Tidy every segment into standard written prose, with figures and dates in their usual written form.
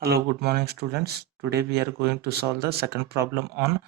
Hello, good morning students. Today we are going to solve the second problem on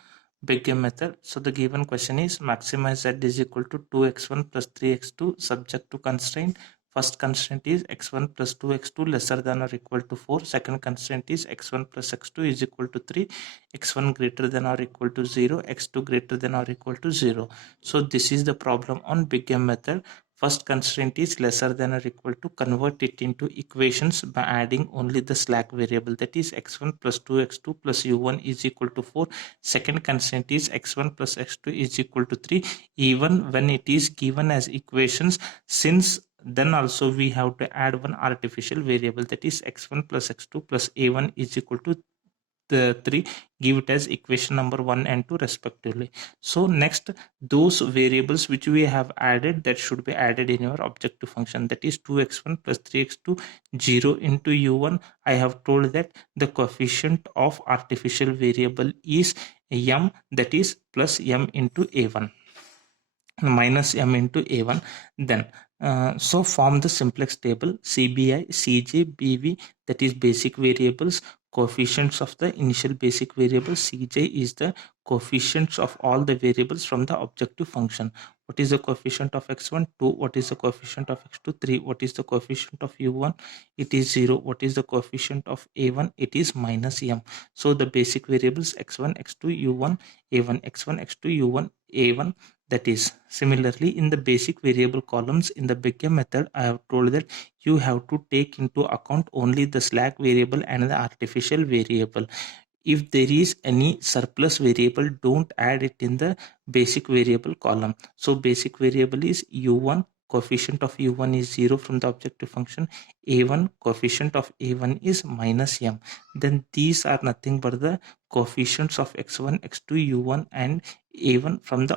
big M method. So the given question is maximize z is equal to 2x1 plus 3x2 subject to constraint. First constraint is x1 plus 2x2 lesser than or equal to 4. Second constraint is x1 plus x2 is equal to 3, x1 greater than or equal to 0, x2 greater than or equal to 0. So this is the problem on big M method. First constraint is lesser than or equal to, convert it into equations by adding only the slack variable, that is x1 plus 2x2 plus u1 is equal to 4. Second constraint is x1 plus x2 is equal to 3, even when it is given as equations, since then also we have to add one artificial variable, that is x1 plus x2 plus a1 is equal to the 3, give it as equation number 1 and 2 respectively. So next, those variables which we have added, that should be added in your objective function, that is 2x1 plus 3x2, 0 into u1. I have told that the coefficient of artificial variable is m, that is plus m into a1 minus m into a1. Then so form the simplex table cbi, cj, bv, that is basic variables, coefficients of the initial basic variable. Cj is the coefficients of all the variables from the objective function. What is the coefficient of x1? 2. What is the coefficient of x2? 3. What is the coefficient of u1? It is 0. What is the coefficient of a1? It is minus m. So the basic variables x1, x2, u1, a1, x1, x2, u1, a1. That is, similarly in the basic variable columns in the big M method, I have told that you have to take into account only the slack variable and the artificial variable. If there is any surplus variable, don't add it in the basic variable column. So basic variable is u1, coefficient of u1 is 0 from the objective function, a1, coefficient of a1 is minus m. Then these are nothing but the coefficients of x1, x2, u1 and a1 from the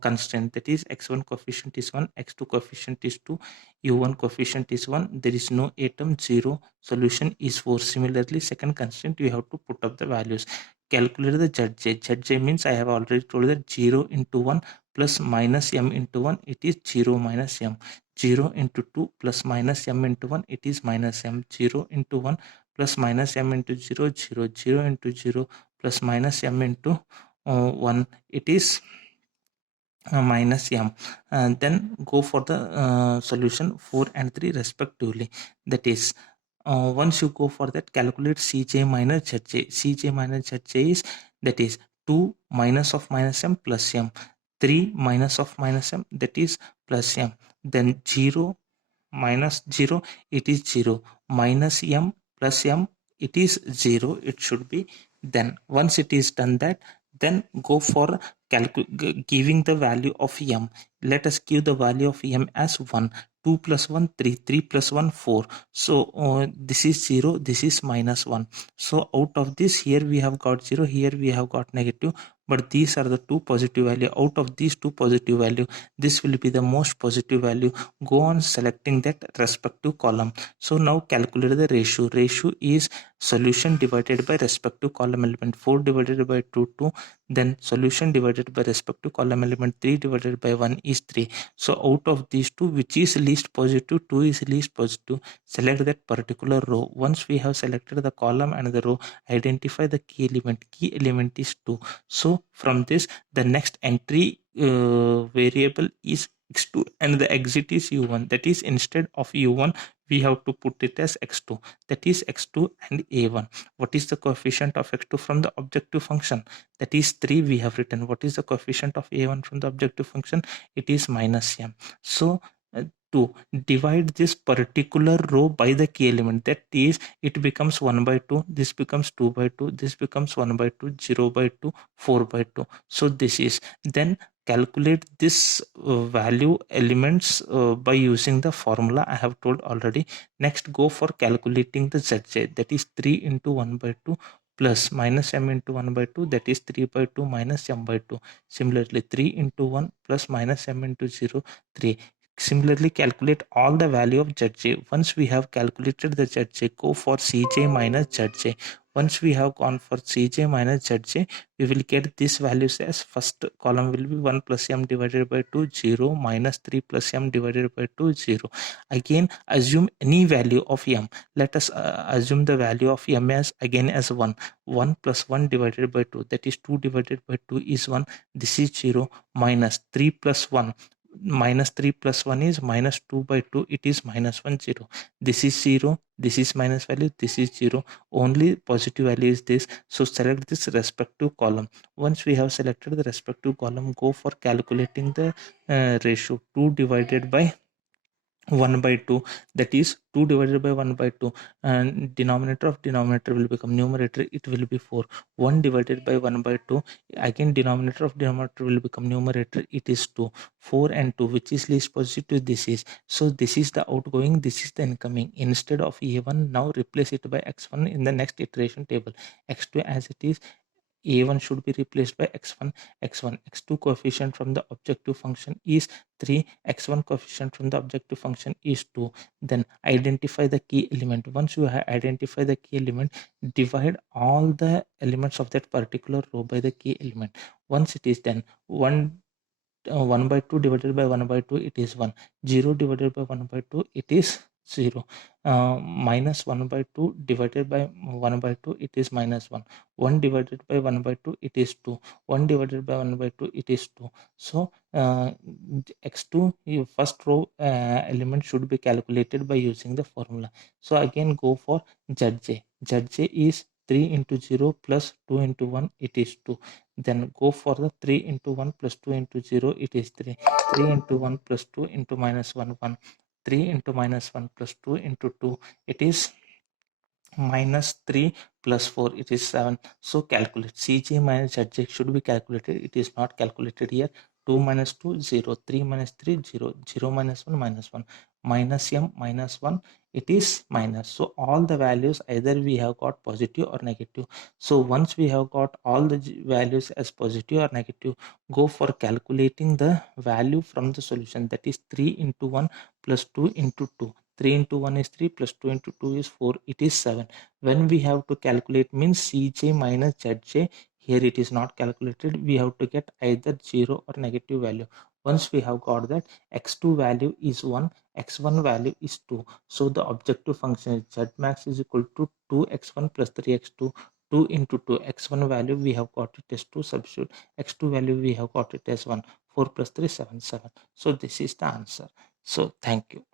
constraint, that is x1 coefficient is 1, x2 coefficient is 2, u1 coefficient is 1, there is no atom, 0, solution is 4. Similarly, second constraint, you have to put up the values. Calculate the zj. Zj means I have already told that 0 into 1 plus minus m into 1, it is 0 minus m. 0 into 2 plus minus m into 1, it is minus m. 0 into 1 plus minus m into 0, 0. 0 into 0 plus minus m into 1, it is minus m. And then go for the solution 4 and 3 respectively. That is, once you go for that, calculate cj minus zj. Cj minus zj is, that is 2 minus of minus m plus m, 3 minus of minus m, that is plus m. Then 0 minus 0, it is 0, minus m plus m, it is 0, it should be. Then once it is done that, then go for giving the value of m. Let us give the value of m as 1. 2 plus 1 3, 3 plus 1 4. So this is 0, this is minus 1. So out of this, here we have got 0, here we have got negative, but these are the two positive value. Out of these two positive value, this will be the most positive value. Go on selecting that respective column. So now calculate the ratio. Ratio is solution divided by respective column element. 4 divided by 2, 2. Then solution divided by respective column element, 3 divided by 1 is 3. So out of these two, which is least positive? 2 is least positive. Select that particular row. Once we have selected the column and the row, identify the key element. Key element is 2. So from this, the next entry variable is x2 and the exit is u1. That is, instead of u1, we have to put it as x2, that is x2 and a1. What is the coefficient of x2 from the objective function? That is 3, we have written. What is the coefficient of a1 from the objective function? It is minus m. So to divide this particular row by the key element, that is, it becomes 1 by 2, this becomes 2 by 2, this becomes 1 by 2, 0 by 2, 4 by 2. So this is, then calculate this value elements by using the formula I have told already. Next, go for calculating the zj, that is 3 into 1 by 2 plus minus m into 1 by 2, that is 3 by 2 minus m by 2. Similarly, 3 into 1 plus minus m into 0, 3. Similarly, calculate all the value of Zj. Once we have calculated the Zj, go for Cj minus Zj. Once we have gone for Cj minus Zj, we will get these values as first column will be 1 plus m divided by 2, 0, minus 3 plus m divided by 2, 0. Again, assume any value of m. Let us assume the value of m as again as 1. 1 plus 1 divided by 2, that is 2 divided by 2 is 1. This is 0, minus 3 plus 1. Minus 3 plus 1 is minus 2 by 2, it is minus 1, 0. This is 0, this is minus value, this is 0. Only positive value is this. So select this respective column. Once we have selected the respective column, go for calculating the ratio. 2 divided by 1 by 2, that is 2 divided by 1 by 2, and denominator of denominator will become numerator, it will be 4. 1 divided by 1 by 2, again denominator of denominator will become numerator, it is 2. 4 and 2, which is least positive, this is. So this is the outgoing, this is the incoming. Instead of a1, now replace it by x1 in the next iteration table. X2 as it is, a1 should be replaced by x1, x2 coefficient from the objective function is 3, x1 coefficient from the objective function is 2. Then identify the key element. Once you have identified the key element, divide all the elements of that particular row by the key element. Once it is done, 1 by 2 divided by 1 by 2, it is 1. 0 divided by 1 by 2, it is 0. Minus 1 by 2 divided by 1 by 2, it is minus 1. 1 divided by 1 by 2, it is 2. 1 divided by 1 by 2, it is 2. So x2, first row element should be calculated by using the formula. So again go for Zj. Zj is 3 into 0 plus 2 into 1, it is 2. Then go for the 3 into 1 plus 2 into 0, it is 3. 3 into 1 plus 2 into minus 1, 1. 3 into minus 1 plus 2 into 2, it is minus 3 plus 4, it is 7. So calculate. Cj minus Zj should be calculated. It is not calculated here. 2 minus 2, 0. 3 minus 3, 0. 0 minus 1, minus 1. Minus m minus 1, it is minus. So all the values either we have got positive or negative. So once we have got all the values as positive or negative, go for calculating the value from the solution. That is 3 into 1 plus 2 into 2. 3 into 1 is 3 plus 2 into 2 is 4, it is 7. When we have to calculate means Cj minus Zj, here it is not calculated, we have to get either 0 or negative value. Once we have got that, x2 value is 1, x1 value is 2. So the objective function is Zmax is equal to 2x1 plus 3x2. 2 into 2, x1 value we have got it as 2, substitute. X2 value we have got it as 1. 4 plus 3, 7, 7. So this is the answer. So thank you.